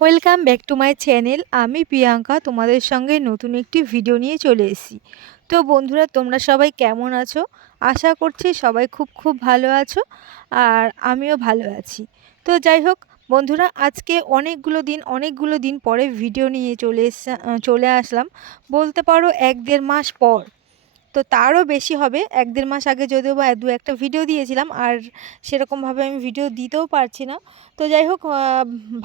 Welcome back to my channel আমি প্রিয়াঙ্কা, তোমাদের সঙ্গে নতুন একটি ভিডিও নিয়ে চলে এসেছি। তো বন্ধুরা, তোমরা সবাই কেমন আছো? আশা করছি সবাই খুব খুব ভালো আছো আর আমিও ভালো আছি। তো যাই হোক, বন্ধুরা, আজকে অনেকগুলো দিন অনেকগুলো দিন পরে ভিডিও নিয়ে চলে চলে আসলাম। বলতে পারো এক দেড় মাস পর। তো তারও বেশি হবে। এক দেড় মাস আগে যদিও বা দু একটা ভিডিও দিয়েছিলাম, আর সেরকমভাবে আমি ভিডিও দিতেও পারছি না। তো যাই হোক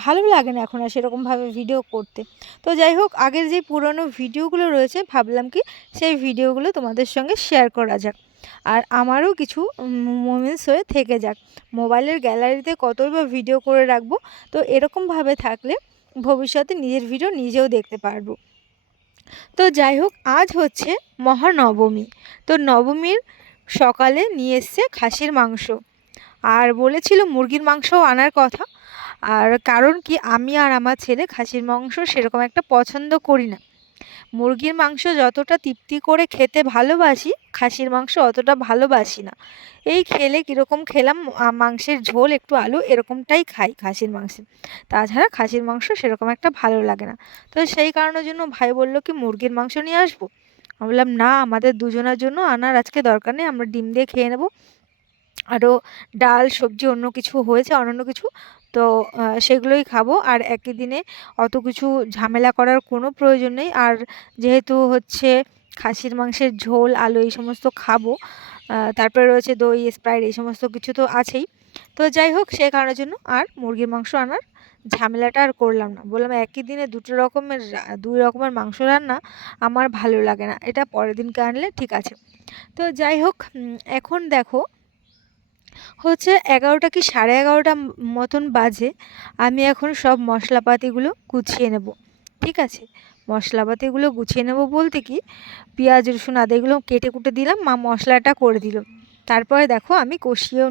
ভালো লাগে না এখন আর সেরকমভাবে ভিডিও করতে। তো যাই হোক, আগের যে পুরনো ভিডিওগুলো রয়েছে, ভাবলাম কি সেই ভিডিওগুলো তোমাদের সঙ্গে শেয়ার করা যাক। আর আমারও কিছু মোমেন্টস হয়ে থেকে যাক। মোবাইলের গ্যালারিতে কতই বা ভিডিও করে রাখব, তো এরকমভাবে থাকলে ভবিষ্যতে নিজের ভিডিও নিজেও দেখতে পারব। তো যাই হোক, আজ হচ্ছে মহানবমী। তো নবমীর সকালে নিয়ে এসছে খাসির মাংস। আর বলেছিল মুরগির মাংসও আনার কথা। আর কারণ কি, আমি আর আমার ছেলে খাসির মাংস সেরকম একটা পছন্দ করি না। মুরগির মাংস যতটা তৃপ্তি করে খেতে ভালোবাসি, খাসির মাংস অতটা ভালোবাসি না। এই খেলে কীরকম খেলাম মাংসের ঝোল একটু আলু এরকমটাই খাই খাসির মাংসে। তাছাড়া খাসির মাংস সেরকম একটা ভালো লাগে না। তো সেই কারণের জন্য ভাই বলল কি, মুরগির মাংস নিয়ে আসব? আমি বললাম, না, আমাদের দুজনের জন্য আনার আজকে দরকার নেই, আমরা ডিম দিয়ে খেয়ে নেব। আরও ডাল, সবজি, অন্য কিছু হয়েছে অন্যান্য কিছু, তো সেগুলোই খাব। আর একই দিনে অত কিছু ঝামেলা করার কোনো প্রয়োজন নেই। আর যেহেতু হচ্ছে খাসির মাংসের ঝোল, আলু এই সমস্ত খাব তারপরে রয়েছে দই, স্প্রাইট, এই সমস্ত কিছু তো আছেই। তো যাই হোক, সে কারণের জন্য আর মুরগির মাংস আনার ঝামেলাটা আর করলাম না। বললাম একই দিনে দুটো রকমের দুই রকমের মাংস রান্না আমার ভালো লাগে না। এটা পরের দিনকে আনলে ঠিক আছে। তো যাই হোক এখন দেখো হচ্ছে এগারোটা কি সাড়ে এগারোটা মতন বাজে, আমি এখন সব মশলাপাতিগুলো গুছিয়ে নেব। ঠিক আছে? মশলাপাতিগুলো গুছিয়ে নেব বলতে কি, পেঁয়াজ, রসুন, আদা এগুলো কেটে কুটে দিলাম, মা মশলাটা করে দিল। তারপরে দেখো আমি কষিয়েও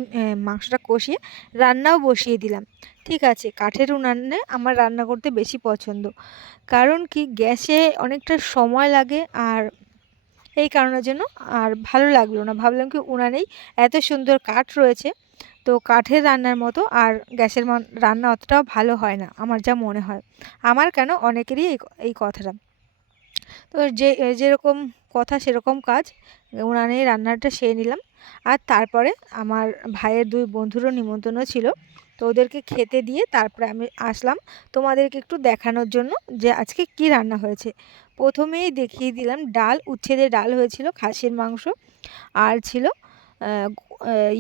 মাংসটা কষিয়ে রান্নাও বসিয়ে দিলাম। ঠিক আছে? কাঠের উনানে আমার রান্না করতে বেশি পছন্দ। কারণ কি, গ্যাসে অনেকটা সময় লাগে আর এই কারণের জন্য আর ভালো লাগল না। ভাবলাম কি উনানেই এত সুন্দর কাঠ রয়েছে। তো কাঠের রান্নার মতো আর গ্যাসের রান্না অতটাও ভালো হয় না, আমার যা মনে হয়। আমার কেন? অনেকেরই এই কথাটা। তো যে, যেরকম কথা সেরকম কাজ, উনানে রান্নাটা সেরে নিলাম। আর তারপরে আমার ভাইয়ের দুই বন্ধুরও নিমন্ত্রণ ছিল, তো ওদেরকে খেতে দিয়ে তারপরে আমি আসলাম তোমাদেরকে একটু দেখানোর জন্য যে আজকে কি রান্না হয়েছে। প্রথমেই দেখিয়ে দিলাম ডাল উচ্ছেদের ডাল হয়েছিল, খাসির মাংস, আর ছিল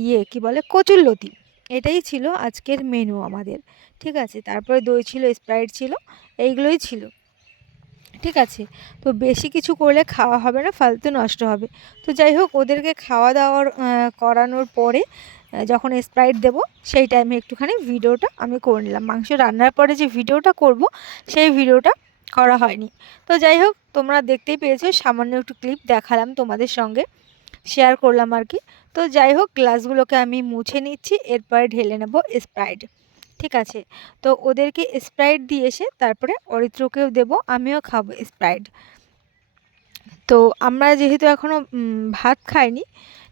ইয়ে কি বলে কচুরলতি এটাই ছিল আজকের মেনু আমাদের, ঠিক আছে? তারপরে দই ছিল, স্প্রাইট ছিল, এইগুলোই ছিল। ঠিক আছে? তো বেশি কিছু করলে খাওয়া হবে না, ফালতু নষ্ট হবে। তো যাই হোক, ওদেরকে খাওয়া দাওয়ার করানোর পরে যখন স্প্রাইট দেব, সেই টাইমে একটুখানি ভিডিওটা আমি করে নিলাম। মাংস রান্নার পরে যে ভিডিওটা করব, সেই ভিডিওটা করা হয়নি। তো যাই হোক, তোমরা দেখতেই পেয়েছ, সামান্য একটু ক্লিপ দেখালাম তোমাদের সঙ্গে শেয়ার করলাম আর কি। তো যাই হোক গ্লাসগুলোকে আমি মুছে নিচ্ছি, এরপরে ঢেলে নেব স্প্রাইট ঠিক আছে। তো ওদেরকে স্প্রাইট দিয়ে এসে তারপরে অরিত্রকেও দেব, আমিও খাব স্প্রাইট তো আমরা যেহেতু এখনও ভাত খাইনি,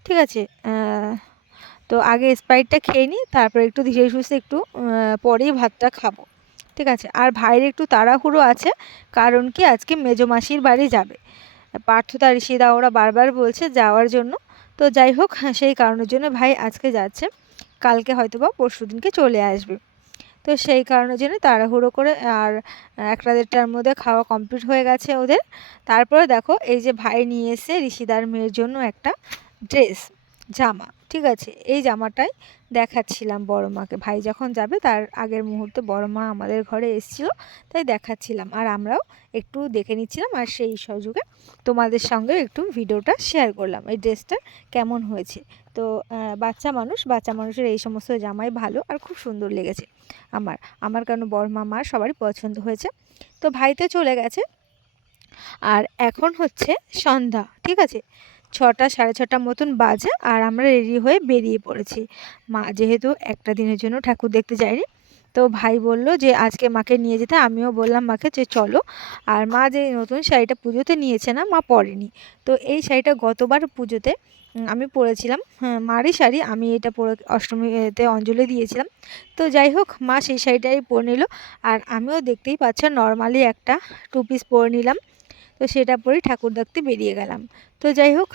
ঠিক আছে তো আগে স্প্রাইটটা খেয়ে নিই, তারপরে একটু ধীরে সুস্থে একটু পরেই ভাতটা খাব, ঠিক আছে। আর ভাইয়ের একটু তাড়াহুড়ো আছে, কারণ কি আজকে মেজো মাসির বাড়ি যাবে। পার্থ তার ঋষিদা ওরা বারবার বলছে যাওয়ার জন্য, তো যাই হোক, সেই কারণের জন্য ভাই আজকে যাচ্ছে, কালকে হয়তো বা পরশু দিনকে চলে আসবে। তো সেই কারণের জন্য তাড়াহুড়ো করে, আর একটা দেড়টার মধ্যে খাওয়া কমপ্লিট হয়ে গেছে ওদের। তারপরে দেখো, এই যে ভাই নিয়ে এসে ঋষিদার মেয়ের জন্য একটা ড্রেস, জামা, ঠিক আছে? এই জামাটাই দেখাচ্ছিলাম বড় মাকে ভাই যখন যাবে তার আগের মুহূর্তে বড় মা আমাদের ঘরে এসেছিল, তাই দেখাচ্ছিলাম। আর আমরাও একটু দেখে নিচ্ছিলাম, আর সেই সুযোগে তোমাদের সঙ্গে একটু ভিডিওটা শেয়ার করলাম, এই ড্রেসটা কেমন হয়েছে। তো বাচ্চা মানুষ, বাচ্চা মানুষের এই সমস্ত জামাই ভালো আর খুব সুন্দর লেগেছে। আমার আমার কারণ বড় মা সবারই পছন্দ হয়েছে। তো ভাইতে চলে গেছে। আর এখন হচ্ছে সন্ধ্যা, ঠিক আছে? ছটা, সাড়ে ছটা মতন বাজে আর আমরা রেডি হয়ে বেরিয়ে পড়েছি। মা যেহেতু একটা দিনের জন্য ঠাকুর দেখতে যাইনি তো ভাই বলল যে, আজকে মাকে নিয়ে যেতে। আমিও বললাম মাকে যে, চলো। আর মা যে, নতুন শাড়িটা পুজোতে নিয়েছে না, মা পরেনি। তো এই শাড়িটা গতবার পুজোতে আমি পরেছিলাম। হ্যাঁ মারই শাড়ি, আমি এটা পরে অষ্টমীতে অঞ্জলি দিয়েছিলাম। তো যাই হোক, মা সেই শাড়িটাই পরে নিল। আর আমিও দেখতেই পাচ্ছ, নর্মালি একটা টু পিস পরে নিলাম। তো সেটা পরেই ঠাকুর দেখতে বেরিয়ে গেলাম। তো যাই হোক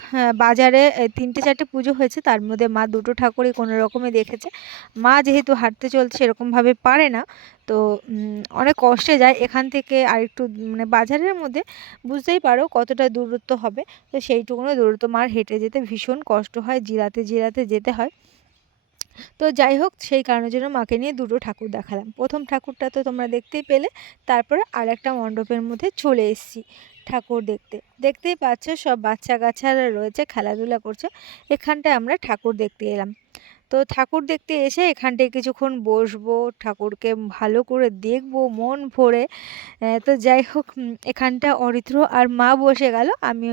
বাজারে তিনটে চারটে পুজো হয়েছে, তার মধ্যে মা দুটো ঠাকুরই কোনো রকমে দেখেছে। মা যেহেতু হাঁটতে চলছে এরকমভাবে পারে না, তো অনেক কষ্টে যায়। এখান থেকে আর একটু মানে বাজারের মধ্যে বুঝতেই পারো কতটা দূরত্ব হবে। তো সেইটুকুনো দূরত্ব। মার হেঁটে যেতে ভীষণ কষ্ট হয়, জিরাতে জিরাতে যেতে হয়। তো যাই হোক, সেই কারণের জন্য মাকে নিয়ে দুটো ঠাকুর দেখালাম। প্রথম ঠাকুরটা তো তোমরা দেখতেই পেলে, তারপরে আর একটা মণ্ডপের মধ্যে চলে এসেছি ঠাকুর দেখতে। দেখতেই পাচ্ছ, সব বাচ্চা কাচ্চারা রয়েছে, খেলাধুলা করছে। এখানটায় আমরা ঠাকুর দেখতে এলাম। তো ঠাকুর দেখতে এসে এখানটায় কিছুক্ষণ বসবো, ঠাকুরকে ভালো করে দেখব, মন ভরে। তো যাই হোক এখানটা অরিত্র আর মা বসে গেল। আমি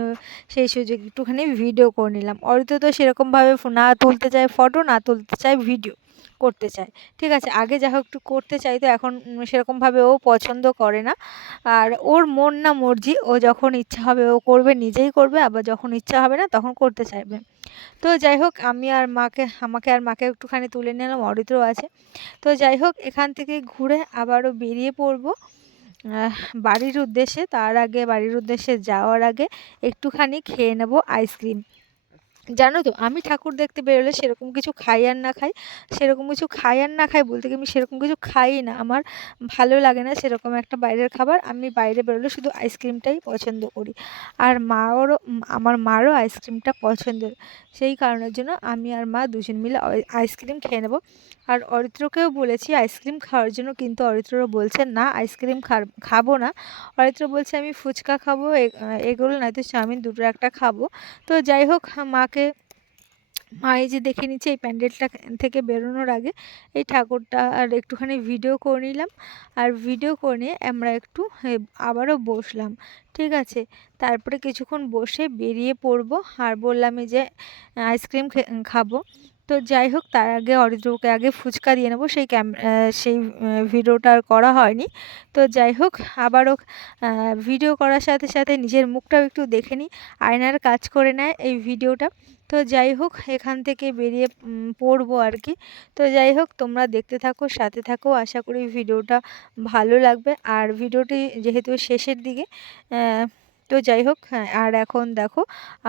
সেই সুযোগ একটুখানি ভিডিও করে নিলাম। অরিত্র তো সেরকমভাবে না তুলতে চায় ফটো না তুলতে চায় ভিডিও করতে চায়। ঠিক আছে, আগে যা হোক একটু করতে চাইতো এখন সেরকমভাবে ও পছন্দ করে না। আর ওর মন না মর্জি, ও যখন ইচ্ছা হবে ও করবে, নিজেই করবে, আবার যখন ইচ্ছা হবে না তখন করতে চাইবে। তো যাই হোক, আমি আর মাকে, আমাকে আর মাকে একটুখানি তুলে নিলাম অরিত্র আছে। তো যাই হোক, এখান থেকে ঘুরে আবারও বেরিয়ে পড়ব। বাড়ির উদ্দেশ্যে, তার আগে বাড়ির উদ্দেশ্যে যাওয়ার আগে একটুখানি খেয়ে নেব আইসক্রিম। জানো তো, আমি ঠাকুর দেখতে বেরোলে সেরকম কিছু খাই আর না খাই, সেরকম কিছু খাই আর না খাই বলতে কি আমি সেরকম কিছু খাই না। আমার ভালো লাগে না সেরকম একটা বাইরের খাবার, আমি বাইরে বেরোলে শুধু আইসক্রিমটাই পছন্দ করি। আর মারও আমার মারও আইসক্রিমটা পছন্দের। সেই কারণের জন্য আমি আর মা দুজন মিলে আইসক্রিম খেয়ে নেব। আর অরিত্রকেও বলেছি আইসক্রিম খাওয়ার জন্য, কিন্তু অরিত্রও বলছে না, আইসক্রিম খাব না। অরিত্র বলছে আমি ফুচকা খাব এগুলো নয়তো চাউমিন দুটো একটা খাব। তো যাই হোক, মাকে মা এই যে দেখে নিচ্ছে এই প্যান্ডেলটা থেকে বেরোনোর আগে এই ঠাকুরটা আর একটুখানি ভিডিও করে নিলাম। আর ভিডিও করে আমরা একটু আবারও বসলাম, ঠিক আছে? তারপরে কিছুক্ষণ বসে বেরিয়ে পড়ব। আর বললাম এই যে, আইসক্রিম খাব। তো যাই হোক তার আগে অরিত্রকে আগে ফুচকা দিয়ে নেব। সেই ক্যাম সেই ভিডিওটা আর করা হয়নি। তো যাই হোক আবারও ভিডিও করার সাথে সাথে নিজের মুখটাও একটু দেখে নিই আয়নার কাজ করে নেয় এই ভিডিওটা। তো যাই হোক এখান থেকে বেরিয়ে পড়ব আর কি। তো যাই হোক তোমরা দেখতে থাকো সাথে থাকো। আশা করি ভিডিওটা ভালো লাগবে। আর ভিডিওটি যেহেতু শেষের দিকে তো যাই হোক হ্যাঁ আর এখন দেখো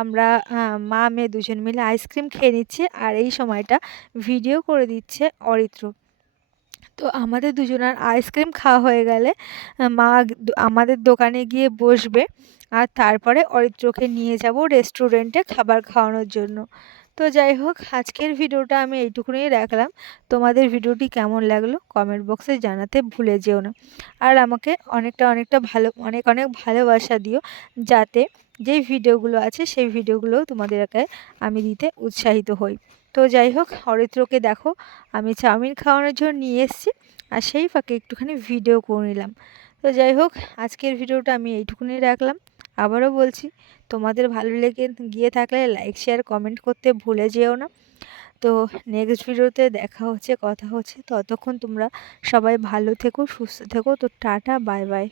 আমরা মা, মেয়ে দুজন মিলে আইসক্রিম খেয়ে নিচ্ছে আর এই সময়টা ভিডিও করে দিচ্ছে অরিত্র। তো আমাদের দুজনার আইসক্রিম খাওয়া হয়ে গেলে মা আমাদের দোকানে গিয়ে বসবে আর তারপরে অরিত্রকে নিয়ে যাব রেস্টুরেন্টে খাবার খাওয়ানোর জন্য। তো যাই হোক, আজকের ভিডিওটা আমি এইটুকুনি রাখলাম। তোমাদের ভিডিওটি কেমন লাগল কমেন্ট বক্সে জানাতে ভুলে যেও না। আর আমাকে অনেকটা অনেকটা ভালো, অনেক অনেক ভালোবাসা দিও যাতে যেই ভিডিওগুলো আছে সেই ভিডিওগুলো তোমাদের আমি দিতে উৎসাহিত হই। তো যাই হোক, অরিত্রকে দেখো, আমি চাউমিন খাওয়ানোর জন্য নিয়ে এসেছি আর সেই ফাঁকে একটুখানি ভিডিও করে নিলাম। তো যাই হোক, আজকের ভিডিওটা আমি এইটুকুনি রাখলাম। আবারও বলছি, তোমাদের ভালো লেগে গিয়ে থাকলে লাইক শেয়ার কমেন্ট করতে ভুলে যেও না। তো নেক্সট ভিডিওতে দেখা হচ্ছে, কথা হচ্ছে, ততক্ষণ তোমরা সবাই ভালো থেকো, সুস্থ থেকো, তো টাটা বাই বাই